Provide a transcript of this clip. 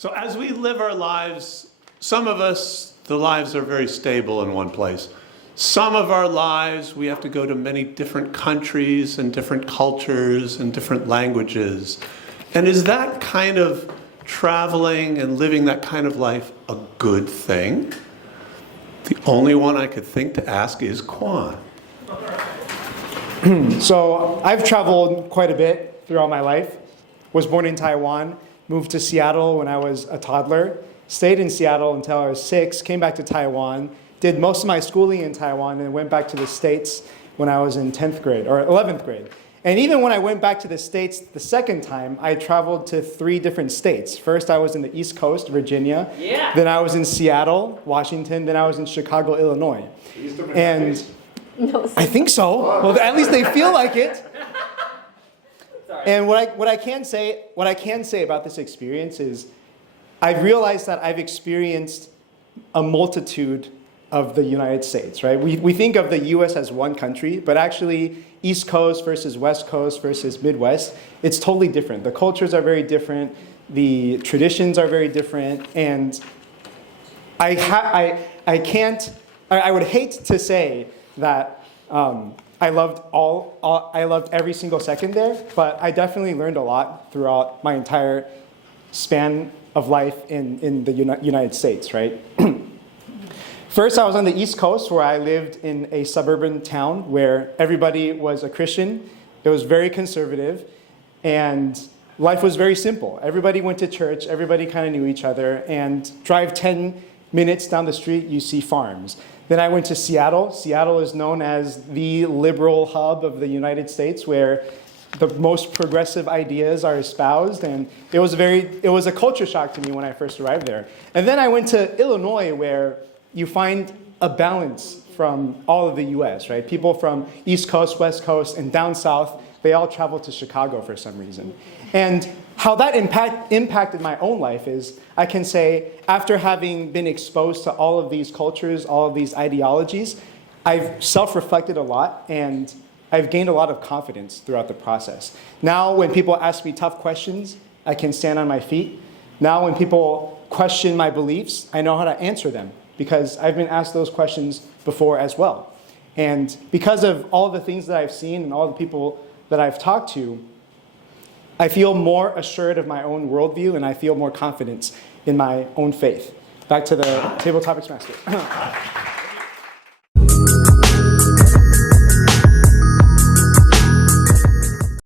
So as we live our lives, some of us, the lives are very stable in one place. Some of our lives, we have to go to many different countries and different cultures and different languages. And is that kind of traveling and living that kind of life a good thing? The only one I could think to ask is Kuan. So I've traveled quite a bit throughout my life. Was born in Taiwan, moved to Seattle when I was a toddler, stayed in Seattle until I was 6, came back to Taiwan, did most of my schooling in Taiwan, and went back to the States when I was in 10th grade or 11th grade. And even when I went back to the States the second time, I traveled to 3 different states. First, I was in the East Coast, Virginia. Yeah. Then I was in Seattle, Washington. Then I was in Chicago, Illinois. And No, I think so. Well, at least they feel like it. Sorry. And what I can say about this experience is I've realized that I've experienced a multitude of the United States, right? We think of the US as one country, but actually East Coast versus West Coast versus Midwest, it's totally different. The cultures are very different, the traditions are very different, and I would hate to say that I loved every single second there, but I definitely learned a lot throughout my entire span of life in the United States, right? First, I was on the East Coast where I lived in a suburban town where everybody was a Christian. It was very conservative, and life was very simple. Everybody went to church, everybody kind of knew each other, and drive 10 minutes down the street, you see farms. Then I went to Seattle. Seattle is known as the liberal hub of the United States where the most progressive ideas are espoused, and it was a culture shock to me when I first arrived there. And then I went to Illinois where you find a balance from all of the US, right? People from East Coast, West Coast, and down south, they all travel to Chicago for some reason. And how that impacted my own life is, I can say, after having been exposed to all of these cultures, all of these ideologies, I've self-reflected a lot, and I've gained a lot of confidence throughout the process. Now, when people ask me tough questions, I can stand on my feet. Now, when people question my beliefs, I know how to answer them because I've been asked those questions before as well. And because of all the things that I've seen and all the people that I've talked to, I feel more assured of my own worldview, and I feel more confidence in my own faith. Back to the Table Topics Master.